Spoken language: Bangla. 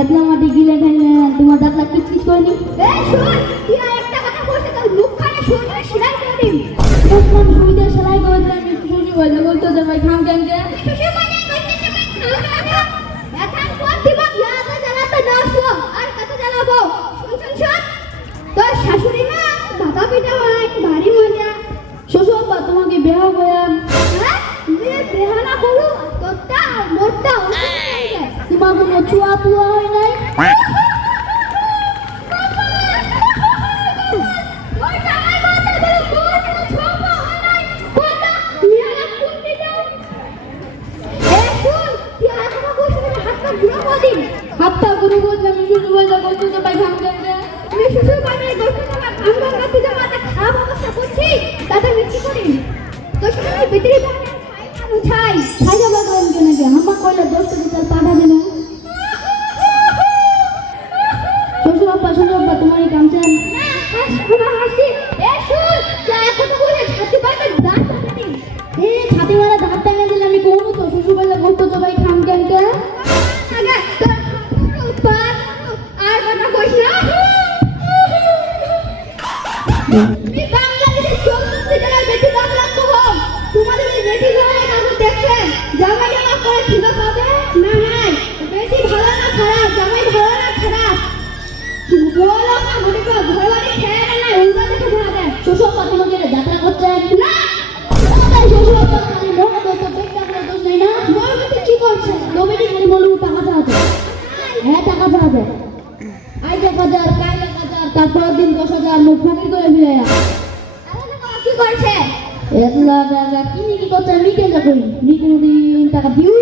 এতলা মাটি গিলে খাইলে তোমার দাঁতলা কিচকিচ করেনি? এই শোন, তুই আর একটা কথা বলছিস তোর মুখখানে সুন্দর সেলাই করে দিন। মুখখান সুইদের সেলাই করে দিলে আমি শুনি বলে বলতো যে ভাই খাম কেন কে? শ্বশুর বাড়ি কইতে যাবে খাওয়া এখন পর দিব ইয়াতে জ্বালাতে দশলো আর কত জ্বালাবো। শুন তোর শাশুড়ি মা বাবা পিঠা হয় ভারী মজা। শ্বশুর আব্বা তোমাকে বিয়ে করাম। হ্যাঁ মেয়ে বেহানা করু তোরটা মোরটা তোমার কোনো চুয়া পুয়া হয় নাই? হাতটা গুরু বলতে আমি শুরু বলতে বলতো যে ভাই খাম কেন কে? ছাই যাবা করেন কেন কে? হাম্মা কইলে 10 টাকা চাল পাঠাবে না। শ্বশুর আব্বা তোমার এই কাম চান? ছাতি মারা দাঁত টাঙা দিলে আমি কোন তো শ্বশুর বললে বলতো যে ভাই খাম কেন কে? আর কথা কইস না। বাংলাদেশের 14 জেলার বেশি দাম রাখতে হোক তোমাদের এই বেশি ভালো কাগজ দেখছেন জামাই জামা করে ঠিক হবে না নাই বেশি ভালো না খারাপ জামাই ভালো না খারাপ বলো না মনে করো ঘর বাড়ি খেয়ে না উল্টা দেখে ধরা দেয়। শ্বশুর আব্বা তোমাকে যাত্রা করছেন না শ্বশুর আব্বা খালি মনে করতো পেটটা করে দোষ নেই না? বলতে কি করছে নবীটি খালি বলবো টাকা চাওয়াতে। হ্যাঁ টাকা চাওয়াতে। আজ 1,000 কাল 1,000 তারপর দিন 10,000 মুখ ফকির করে ফিরাইয়া। কি করছে এতলা টাকা কি করছে মিকে যা করি মিকে দিন টাকা দিও